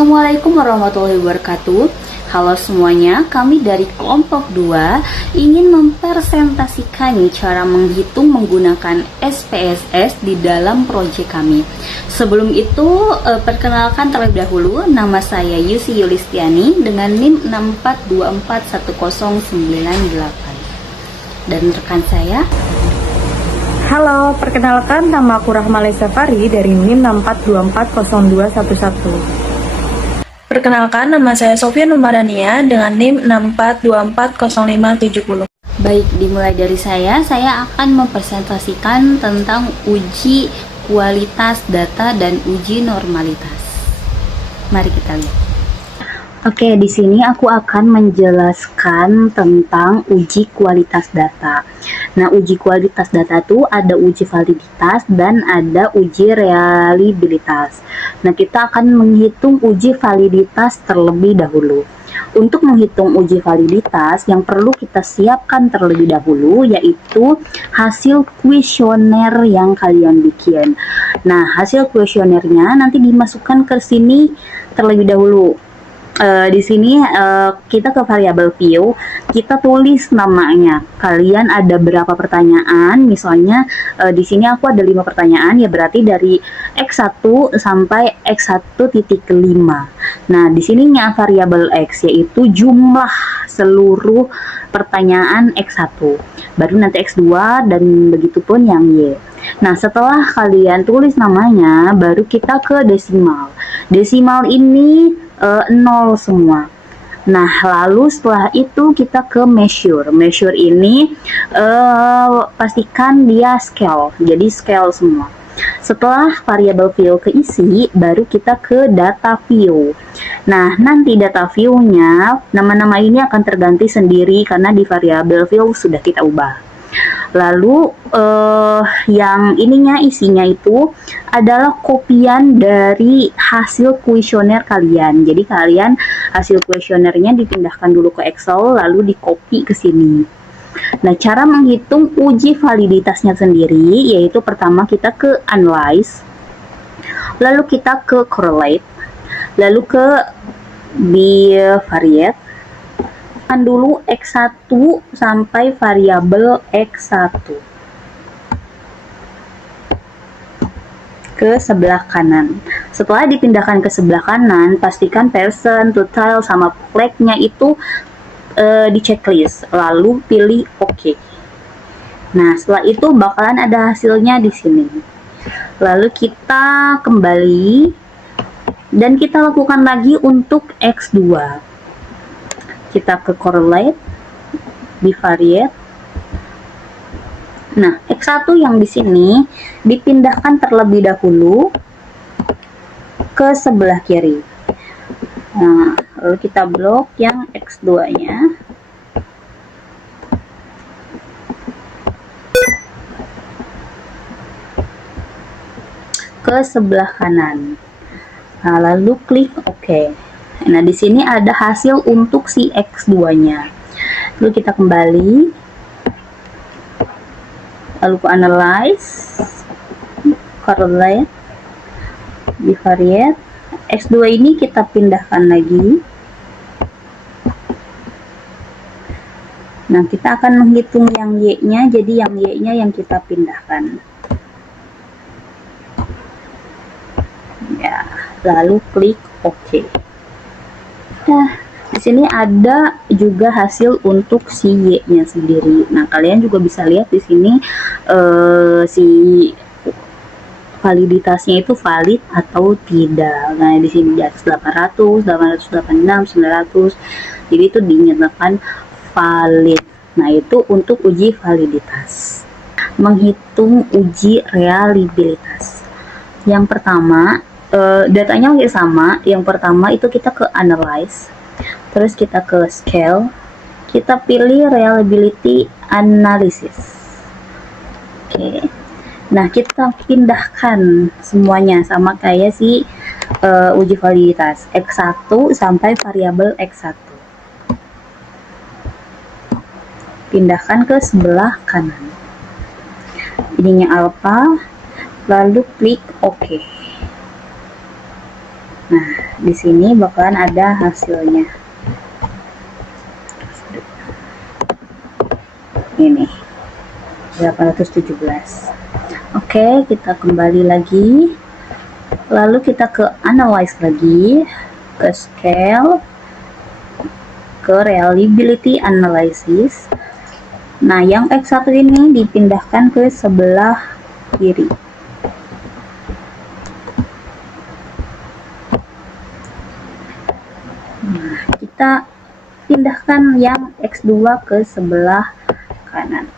Assalamualaikum warahmatullahi wabarakatuh. Halo semuanya, kami dari kelompok 2 ingin mempresentasikan cara menghitung menggunakan SPSS di dalam proyek kami. Sebelum itu, perkenalkan terlebih dahulu, nama saya Yusi Yulistiani dengan NIM 64241098. Dan rekan saya. Halo, perkenalkan nama aku Rahmale Safari dari NIM 64240211. Perkenalkan, nama saya Sofia Numadania dengan NIM 64240570. Baik, dimulai dari saya akan mempresentasikan tentang uji kualitas data dan uji normalitas. Mari kita lihat. Oke, di sini aku akan menjelaskan tentang uji kualitas data. Nah, uji kualitas data itu ada uji validitas dan ada uji reliabilitas. Nah, kita akan menghitung uji validitas terlebih dahulu. Untuk menghitung uji validitas, yang perlu kita siapkan terlebih dahulu yaitu hasil kuesioner yang kalian bikin. Nah, hasil kuesionernya nanti dimasukkan ke sini terlebih dahulu. Di sini kita ke variabel view, kita tulis namanya. Kalian ada berapa pertanyaan? Misalnya di sini aku ada 5 pertanyaan, ya berarti dari X1 sampai X1.5. Nah, di sininya variabel X yaitu jumlah seluruh pertanyaan X1. Baru nanti X2 dan begitu pun yang Y. Nah, setelah kalian tulis namanya, baru kita ke desimal. Desimal ini 0 semua. Nah, lalu setelah itu kita ke measure. Measure ini pastikan dia scale, jadi scale semua. Setelah variabel view keisi, baru kita ke data view. Nah, nanti data view-nya, nama-nama ini akan terganti sendiri karena di variabel view sudah kita ubah. Lalu yang ininya isinya itu adalah kopian dari hasil kuesioner kalian. Jadi kalian hasil kuesionernya dipindahkan dulu ke Excel lalu di-copy ke sini. Nah, cara menghitung uji validitasnya sendiri yaitu pertama kita ke analyze, lalu kita ke correlate, lalu ke bivariate. Dulu X1 sampai variabel X1 ke sebelah kanan. Setelah dipindahkan ke sebelah kanan, pastikan person, total, sama flagnya itu di checklist, lalu pilih OK. Nah, setelah itu bakalan ada hasilnya di sini. Lalu kita kembali dan kita lakukan lagi untuk X2. Kita ke correlate, bivariate. Nah, X1 yang di sini dipindahkan terlebih dahulu ke sebelah kiri. Nah, lalu kita blok yang X2-nya. Ke sebelah kanan. Nah, lalu klik OK. Nah, di sini ada hasil untuk si X2-nya. Lalu kita kembali. Lalu ke analyze, correlate, bivariate. X2 ini kita pindahkan lagi. Nah, kita akan menghitung yang Y-nya, jadi yang Y-nya yang kita pindahkan. Ya, lalu klik OK. Nah, di sini ada juga hasil untuk si Y-nya sendiri. Nah, kalian juga bisa lihat di sini si validitasnya itu valid atau tidak. Nah, di sini di atas 800, 886, 900. Jadi itu dinyatakan valid. Nah, itu untuk uji validitas. Menghitung uji reliabilitas. Yang pertama, datanya masih sama. Yang pertama itu kita ke analyze, terus kita ke scale, kita pilih reliability analysis. Oke. Nah, kita pindahkan semuanya sama kayak si uji validitas X1 sampai variabel X1. Pindahkan ke sebelah kanan. Ininya alpha, lalu klik OK. Nah, di sini bakalan ada hasilnya. Ini 817. Oke, kita kembali lagi. Lalu kita ke analyze lagi, ke scale, ke reliability analysis. Nah, yang X1 ini dipindahkan ke sebelah kiri. Nah, kita pindahkan yang X2 ke sebelah kanan.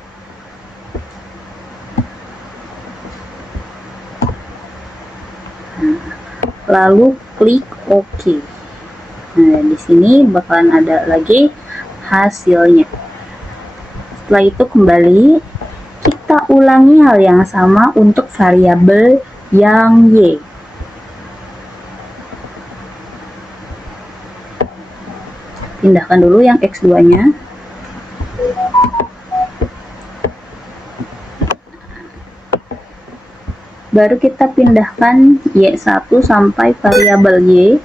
Lalu klik OK. Nah, di sini bakalan ada lagi hasilnya. Setelah itu kembali kita ulangi hal yang sama untuk variabel yang Y. Pindahkan dulu yang X2-nya. Baru kita pindahkan Y1 sampai variabel Y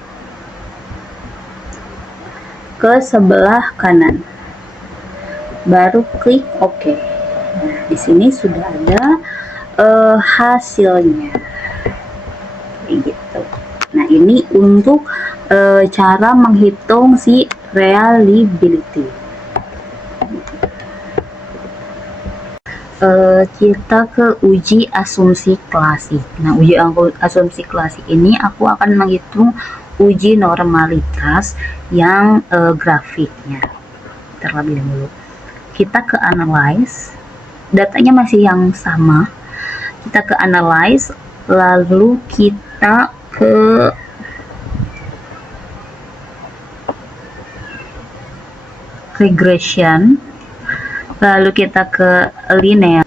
ke sebelah kanan. Baru klik OK. Nah, di sini sudah ada hasilnya. Kayak gitu. Nah, ini untuk cara menghitung si reliability. Kita ke uji asumsi klasik. Nah, uji asumsi klasik ini aku akan menghitung uji normalitas yang grafiknya. Terlebih dahulu kita ke analyze, datanya masih yang sama. Kita ke analyze, lalu kita ke regression, lalu kita ke linear.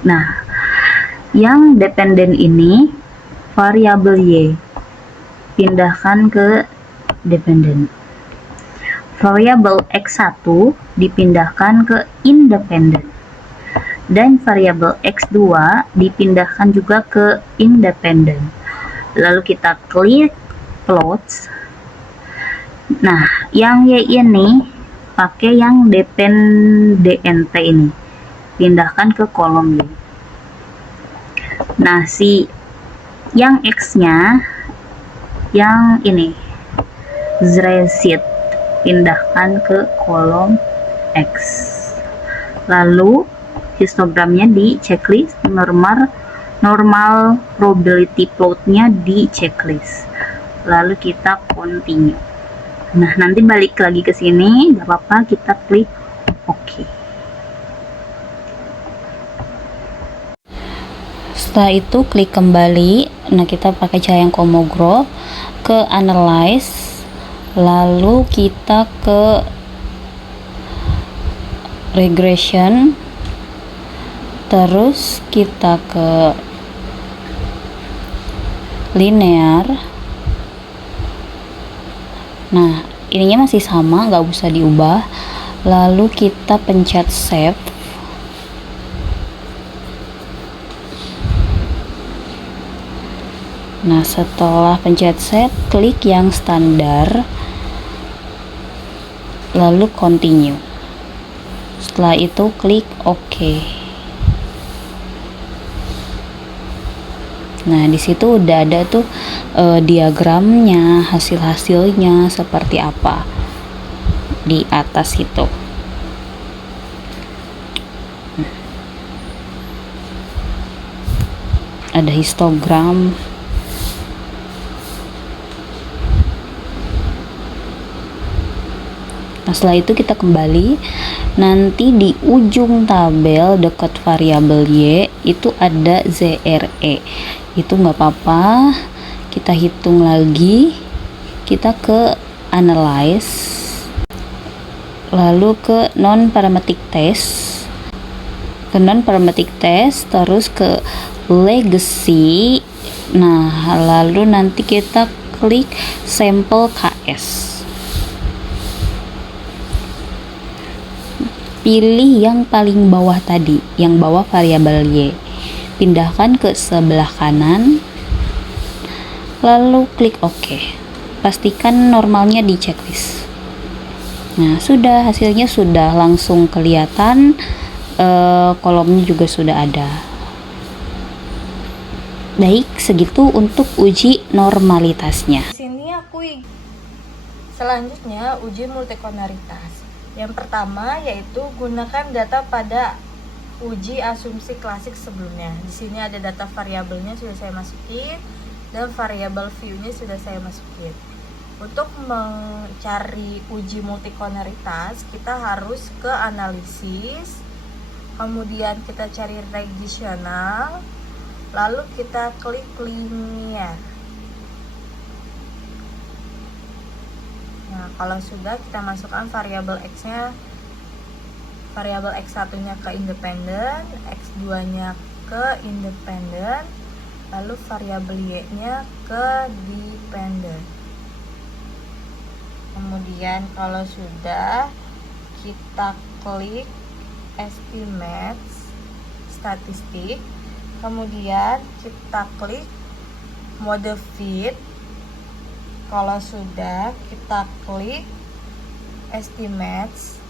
Nah, yang dependen ini variabel Y, pindahkan ke dependen. Variabel X1 dipindahkan ke independen, dan variabel X2 dipindahkan juga ke independen. Lalu kita klik plots. Nah, yang Y ini pakai yang dependent ini, pindahkan ke kolom Y. Nah, si yang X-nya yang ini Z-sheet, pindahkan ke kolom X. Lalu histogramnya di checklist, normal probability plotnya di checklist. Lalu kita continue. Nah, nanti balik lagi ke sini, gak apa-apa, kita klik OK. Setelah itu klik kembali. Nah, kita pakai cara yang Komogro, ke analyze, lalu kita ke regression, terus kita ke linear. Nah, ininya masih sama, nggak usah diubah. Lalu kita pencet save. Nah, setelah pencet save, klik yang standar, lalu continue. Setelah itu klik OK. Nah, di situ udah ada tuh diagramnya, hasil-hasilnya seperti apa di atas itu. Ada histogram. Nah, setelah itu kita kembali. Nanti di ujung tabel dekat variabel Y itu ada ZRE. Itu nggak apa-apa, kita hitung lagi. Kita ke analyze, lalu ke non parametric test, terus ke legacy. Nah, lalu nanti kita klik sampel KS. Pilih yang paling bawah tadi, yang bawah variabel Y. Pindahkan ke sebelah kanan. lalu klik OK. Pastikan normalnya di checklist. Nah, sudah, hasilnya sudah langsung kelihatan, kolomnya juga sudah ada. Baik, segitu untuk uji normalitasnya. Di sini selanjutnya uji multikonaritas. Yang pertama yaitu gunakan data pada uji asumsi klasik sebelumnya. Di sini ada data variabelnya sudah saya masukin dan variabel view-nya sudah saya masukin. Untuk mencari uji multikonaritas, kita harus ke analisis, kemudian kita cari regressional, lalu kita klik linear. Nah, kalau sudah, kita masukkan variabel X-nya, variabel X1-nya ke independen, X2-nya ke independen, lalu variabel Y-nya ke dependen. Kemudian kalau sudah, kita klik estimate statistik, kemudian kita klik mode fit. Kalau sudah, kita klik estimates,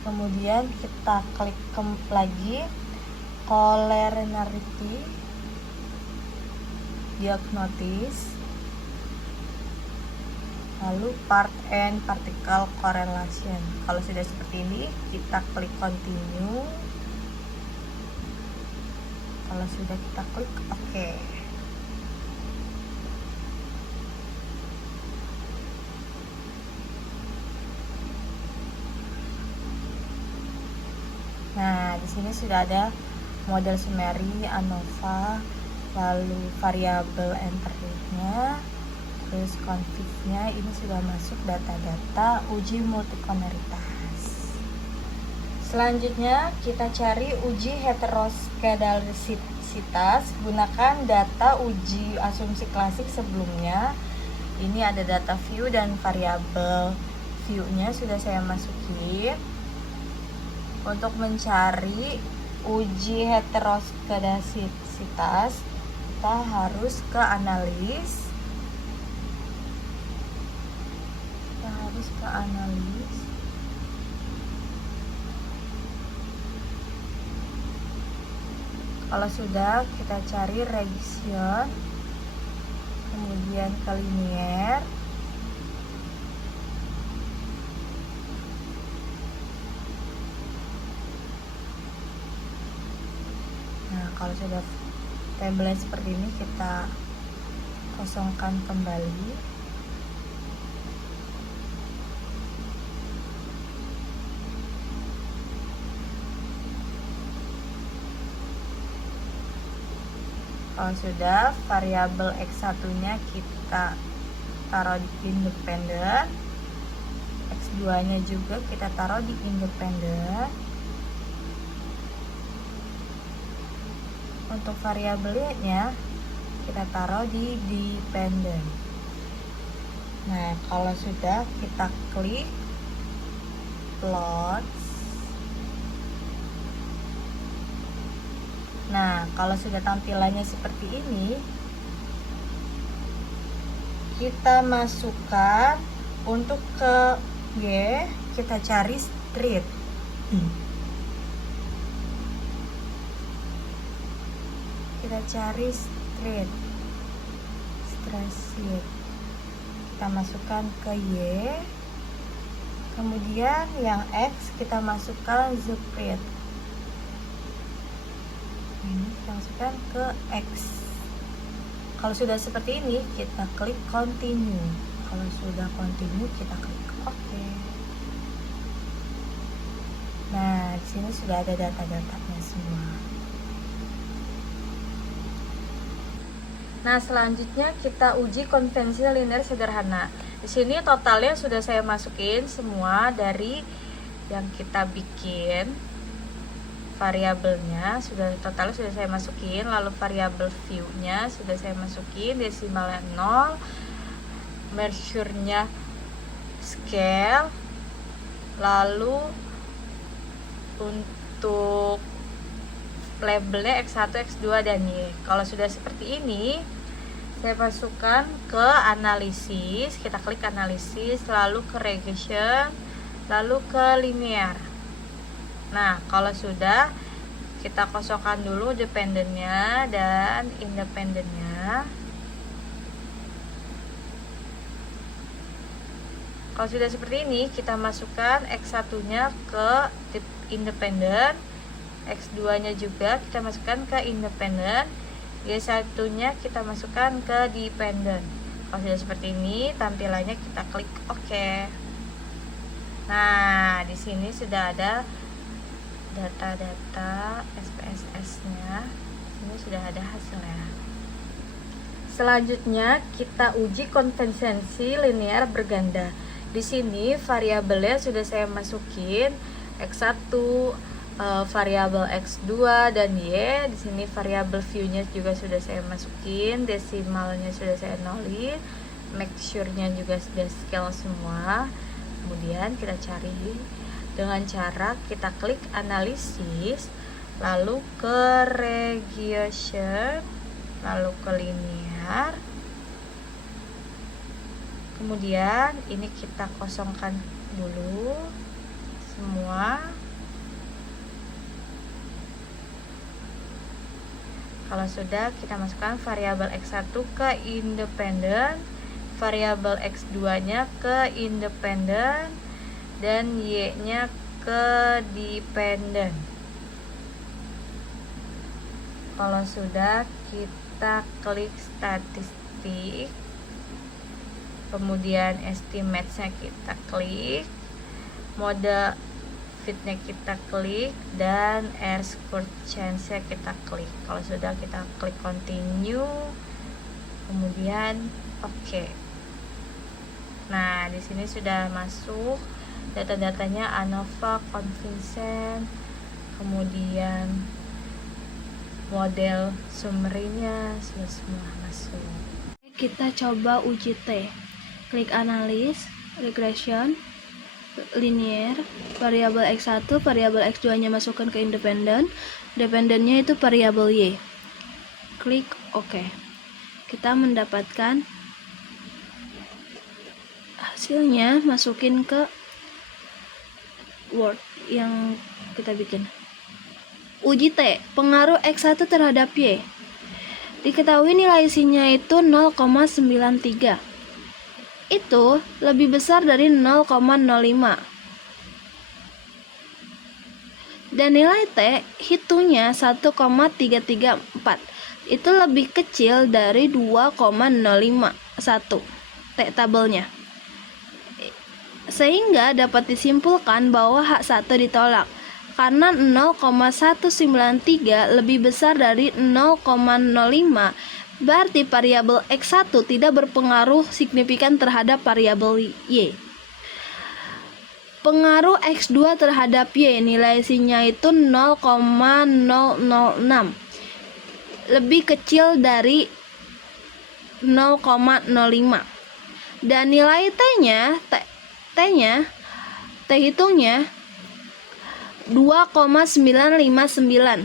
kemudian kita klik lagi collinearity diagnosis, lalu part and particle correlation. Kalau sudah seperti ini, kita klik continue. Kalau sudah, kita klik OK. Nah, di sini sudah ada model summary, ANOVA, lalu variabel entry-nya, terus config-nya. Ini sudah masuk data-data uji multikonaritas. Selanjutnya kita cari uji heteroskedalisitas. Gunakan data uji asumsi klasik sebelumnya. Ini ada data view dan variabel view-nya sudah saya masukin. Untuk mencari uji heteroskedalisitas, kita harus ke analis. Kalau sudah, kita cari regression, kemudian ke linear. Nah, kalau sudah tabelnya seperti ini, kita kosongkan kembali. Kalau sudah, variabel X1-nya kita taruh di independen, X2-nya juga kita taruh di independen. Untuk variabelnya kita taruh di dependen. Nah, kalau sudah, kita klik plot. Nah, kalau sudah tampilannya seperti ini, kita masukkan untuk ke Y, kita cari street. Kita cari street. Kita masukkan ke Y. Kemudian yang X kita masukkan spread. Ini kita masukkan ke X. Kalau sudah seperti ini, kita klik continue. Kalau sudah continue, kita klik OK. Nah, di sini sudah ada data-datanya semua. Nah, selanjutnya kita uji konvensi linear sederhana. Di sini totalnya sudah saya masukin semua dari yang kita bikin. Variabelnya totalnya sudah saya masukin, lalu variabel view-nya sudah saya masukin, desimalnya 0, measure-nya scale, lalu untuk labelnya X1, X2, dan Y. Kalau sudah seperti ini, Saya masukkan ke analisis, kita klik analisis, lalu ke regression, lalu ke linear. Nah, kalau sudah, kita kosongkan dulu dependennya dan independennya. Kalau sudah seperti ini, kita masukkan X1-nya ke independen, X2-nya juga kita masukkan ke independen, Y1-nya kita masukkan ke dependen. Kalau sudah seperti ini, tampilannya kita klik OK. Nah, di sini sudah ada data-data SPSS-nya. Ini sudah ada hasilnya. Selanjutnya, kita uji konsistensi linear berganda. Di sini variabelnya sudah saya masukin X1, variabel X2 dan Y. Di sini variabel view-nya juga sudah saya masukin, desimalnya sudah saya nolin, make sure-nya juga sudah scale semua. Kemudian kita cari dengan cara kita klik analisis, lalu ke regression, lalu ke linear. Kemudian ini kita kosongkan dulu semua. Kalau sudah, kita masukkan variabel X1 ke independen, variabel X2-nya ke independen, dan Y-nya ke dependen. Kalau sudah, kita klik statistik, kemudian estimate-nya kita klik, mode fitnya kita klik, dan R-squared change-nya kita klik. Kalau sudah, kita klik continue, kemudian OK. Nah, di sini sudah masuk data-datanya ANOVA, convincent, kemudian model summary-nya sudah semua masuk. Kita coba uji T. Klik analis, regression, linear, variabel X1, variabel X2-nya masukkan ke independen, dependennya itu variabel Y. Klik OK. Kita mendapatkan hasilnya, masukin ke Word yang kita bikin. Uji T, pengaruh X1 terhadap Y. Diketahui nilai C-nya itu 0,93. Itu lebih besar dari 0,05. Dan nilai T hitungnya 1,334. Itu lebih kecil dari 2,051 T tabelnya. Sehingga dapat disimpulkan bahwa H1 ditolak karena 0,193 lebih besar dari 0,05. Berarti variabel X1 tidak berpengaruh signifikan terhadap variabel Y. Pengaruh X2 terhadap Y, nilai C-nya itu 0,006. Lebih kecil dari 0,05. Dan nilai T hitungnya 2,959.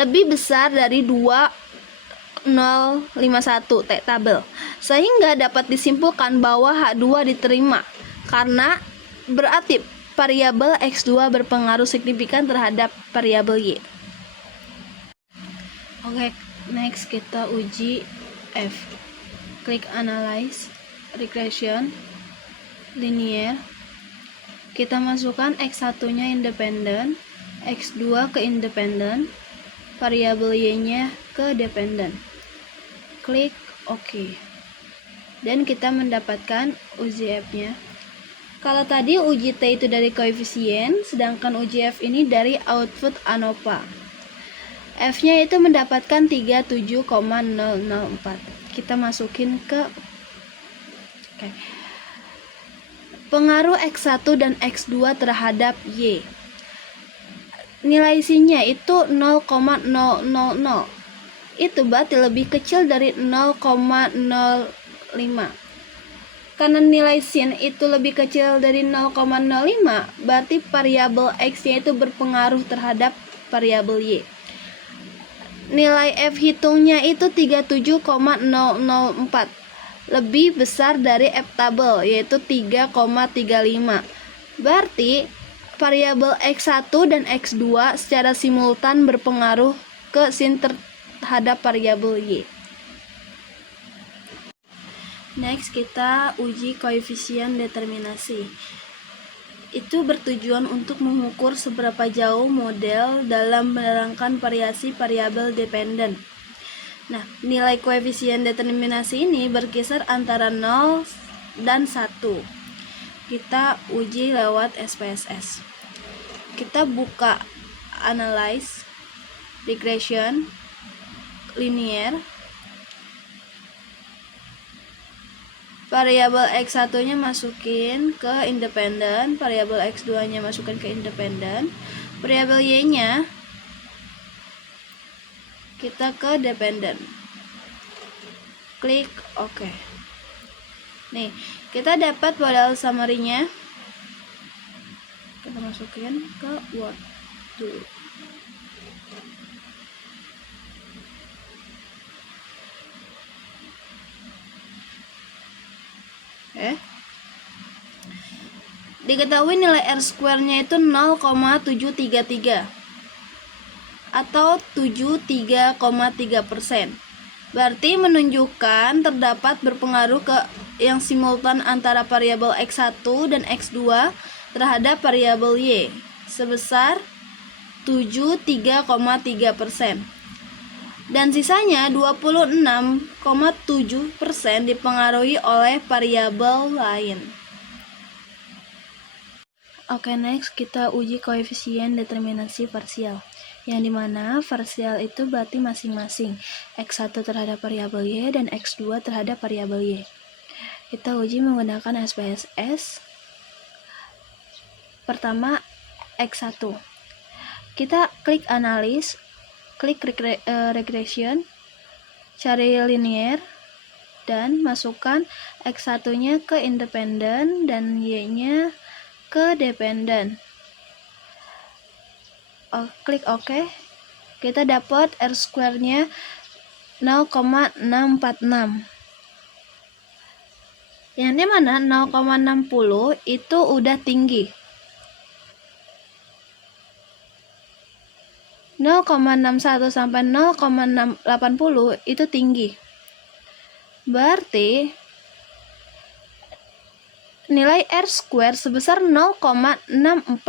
Lebih besar dari 2,051 T tabel. Sehingga dapat disimpulkan bahwa H2 diterima karena berarti variabel X2 berpengaruh signifikan terhadap variabel Y. Oke, next kita uji F. Klik analyze, regression, linear. Kita masukkan X1-nya independen, X2 ke independen, variabel Y-nya ke dependen. Klik OK. Dan kita mendapatkan uji F-nya. Kalau tadi uji T itu dari koefisien, sedangkan uji F ini dari output ANOVA. F-nya itu mendapatkan 37,004. Kita masukin ke pengaruh X1 dan X2 terhadap Y. Nilai C-nya itu 0,000. Itu berarti lebih kecil dari 0,05. Karena nilai sin itu lebih kecil dari 0,05, berarti variabel X-nya itu berpengaruh terhadap variabel Y. nilai F hitungnya itu 37,004, lebih besar dari F tabel yaitu 3,35. Berarti variabel X1 dan X2 secara simultan berpengaruh ke sin terhadap variabel Y. Next, kita uji koefisien determinasi. Itu bertujuan untuk mengukur seberapa jauh model dalam menerangkan variasi variabel dependen. Nah, nilai koefisien determinasi ini berkisar antara 0 dan 1. Kita uji lewat SPSS. Kita buka analyze, regression, linear. Variabel X1-nya masukin ke independen, variabel X2-nya masukin ke independen, variabel Y-nya kita ke dependen. Klik OK. Nih, kita dapat model summary-nya. Kita masukin ke Word dulu. Diketahui nilai R-square-nya itu 0,733 atau 73,3%. Berarti menunjukkan terdapat berpengaruh ke yang simultan antara variabel X1 dan X2 terhadap variabel Y sebesar 73,3%. Dan sisanya 26,7% dipengaruhi oleh variabel lain. Oke, next kita uji koefisien determinasi parsial, yang dimana parsial itu berarti masing-masing X1 terhadap variabel Y dan X2 terhadap variabel Y. Kita uji menggunakan SPSS. Pertama, X1. Kita klik analysis, klik regression, cari linear, dan masukkan X1-nya ke independen dan Y-nya ke dependen. Klik OK. Kita dapat R-square-nya 0,646. Yang dimana 0,60 itu udah tinggi. 0,61 sampai 0,80 itu tinggi. Berarti nilai R-square sebesar 0,646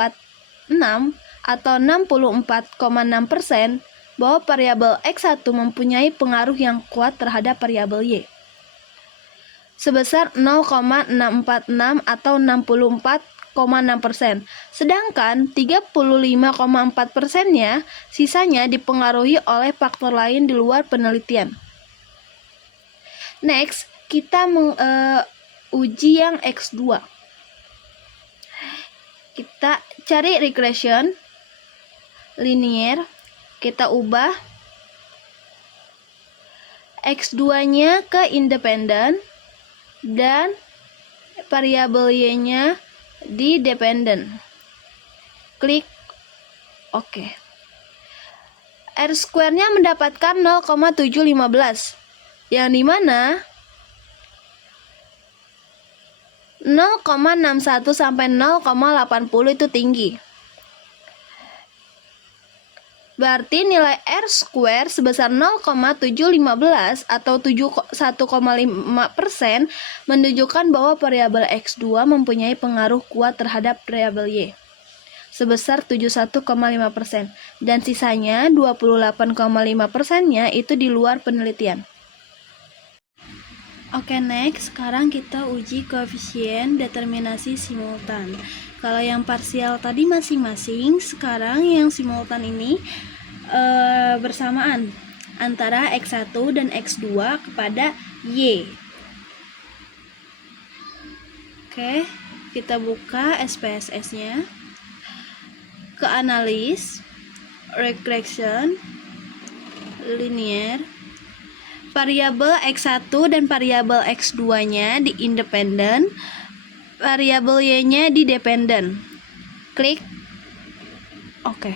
atau 64,6% bahwa variabel X1 mempunyai pengaruh yang kuat terhadap variabel Y. Sebesar 0,646 atau 64,6%. Sedangkan 35,4%-nya sisanya dipengaruhi oleh faktor lain di luar penelitian. Next, kita uji yang X2. Kita cari regression, linear, kita ubah X2-nya ke independen dan variabel Y-nya di dependen. Klik OK. R-square-nya mendapatkan 0,715, yang dimana 0,61 sampai 0,80 itu tinggi. Berarti nilai R-square sebesar 0,715 atau 71,5% menunjukkan bahwa variabel X2 mempunyai pengaruh kuat terhadap variabel Y sebesar 71,5%, dan sisanya 28,5%-nya itu di luar penelitian. Oke, next, sekarang kita uji koefisien determinasi simultan. Kalau yang parsial tadi masing-masing, sekarang yang simultan ini bersamaan antara X1 dan X2 kepada Y. Oke, kita buka SPSS-nya. Ke analysis, regression, linear, variabel X1 dan variabel X2-nya di independen, variabel Y-nya di dependen. Klik OK.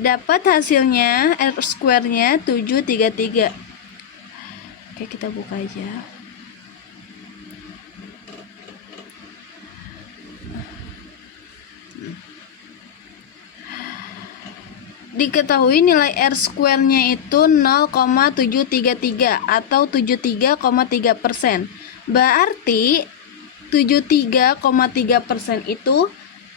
Dapat hasilnya R square-nya 733. Oke, kita buka aja. Diketahui nilai R square-nya itu 0,733 atau 73,3%. Berarti 73,3% itu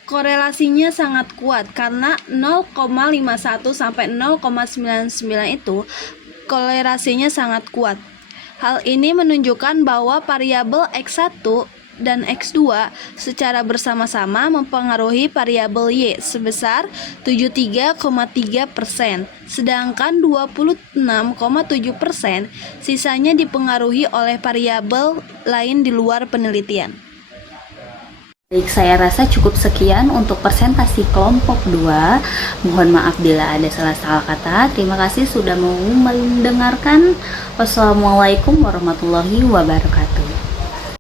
korelasinya sangat kuat karena 0,51 sampai 0,99 itu korelasinya sangat kuat. Hal ini menunjukkan bahwa variabel X1 dan X2 secara bersama-sama mempengaruhi variabel Y sebesar 73,3%, sedangkan 26,7% sisanya dipengaruhi oleh variabel lain di luar penelitian. Baik, saya rasa cukup sekian untuk presentasi kelompok 2. Mohon maaf bila ada salah-salah kata. Terima kasih sudah mau mendengarkan. Wassalamualaikum warahmatullahi wabarakatuh.